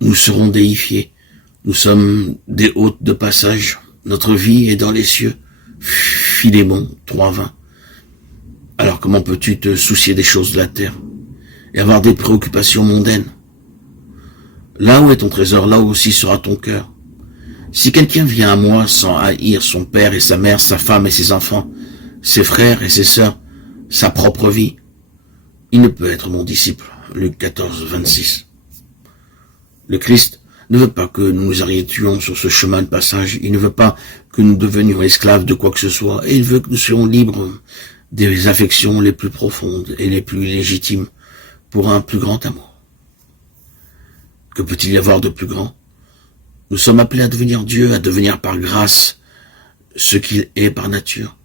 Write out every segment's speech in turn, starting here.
nous serons déifiés. Nous sommes des hôtes de passage. Notre vie est dans les cieux. Philémon 3:20. Alors comment peux-tu te soucier des choses de la terre et avoir des préoccupations mondaines? Là où est ton trésor, là aussi sera ton cœur. Si quelqu'un vient à moi sans haïr son père et sa mère, sa femme et ses enfants, ses frères et ses sœurs, sa propre vie, il ne peut être mon disciple. Luc 14:26. Le Christ ne veut pas que nous nous arrêtions sur ce chemin de passage. Il ne veut pas que nous devenions esclaves de quoi que ce soit. Et il veut que nous soyons libres des affections les plus profondes et les plus légitimes pour un plus grand amour. Que peut-il y avoir de plus grand? Nous sommes appelés à devenir Dieu, à devenir par grâce ce qu'il est par nature.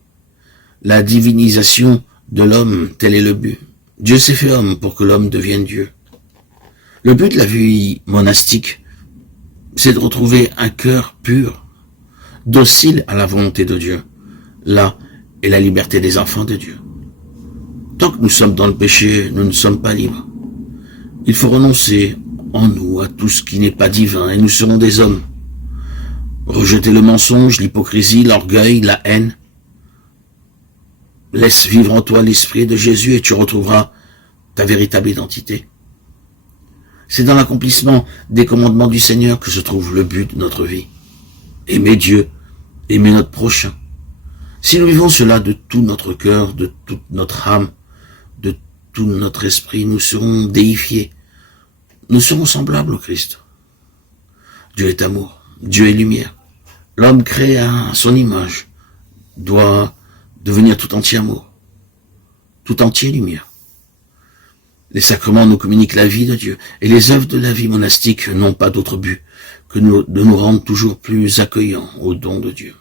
La divinisation de l'homme, tel est le but. Dieu s'est fait homme pour que l'homme devienne Dieu. Le but de la vie monastique, c'est de retrouver un cœur pur, docile à la volonté de Dieu. Là est la liberté des enfants de Dieu. Tant que nous sommes dans le péché, nous ne sommes pas libres. Il faut renoncer en nous à tout ce qui n'est pas divin et nous serons des hommes. Rejetez le mensonge, l'hypocrisie, l'orgueil, la haine. Laisse vivre en toi l'esprit de Jésus et tu retrouveras ta véritable identité. C'est dans l'accomplissement des commandements du Seigneur que se trouve le but de notre vie. Aimer Dieu, aimer notre prochain. Si nous vivons cela de tout notre cœur, de toute notre âme, de tout notre esprit, nous serons déifiés. Nous serons semblables au Christ. Dieu est amour, Dieu est lumière. L'homme créé à son image doit devenir tout entier amour, tout entier lumière. Les sacrements nous communiquent la vie de Dieu, et les œuvres de la vie monastique n'ont pas d'autre but que de nous rendre toujours plus accueillants au don de Dieu.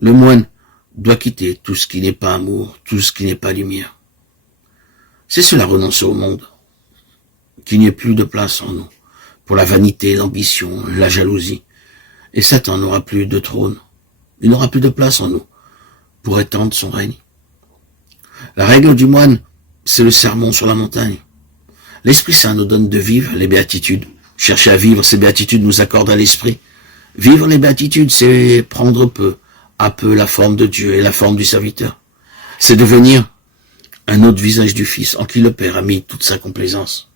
Le moine doit quitter tout ce qui n'est pas amour, tout ce qui n'est pas lumière. C'est cela renoncer au monde, qu'il n'y ait plus de place en nous pour la vanité, l'ambition, la jalousie. Et Satan n'aura plus de trône, il n'aura plus de place en nous pour étendre son règne. La règle du moine, c'est le sermon sur la montagne. L'Esprit Saint nous donne de vivre les béatitudes. Chercher à vivre ces béatitudes nous accorde à l'Esprit. Vivre les béatitudes, c'est prendre peu à peu la forme de Dieu et la forme du serviteur. C'est devenir un autre visage du Fils en qui le Père a mis toute sa complaisance.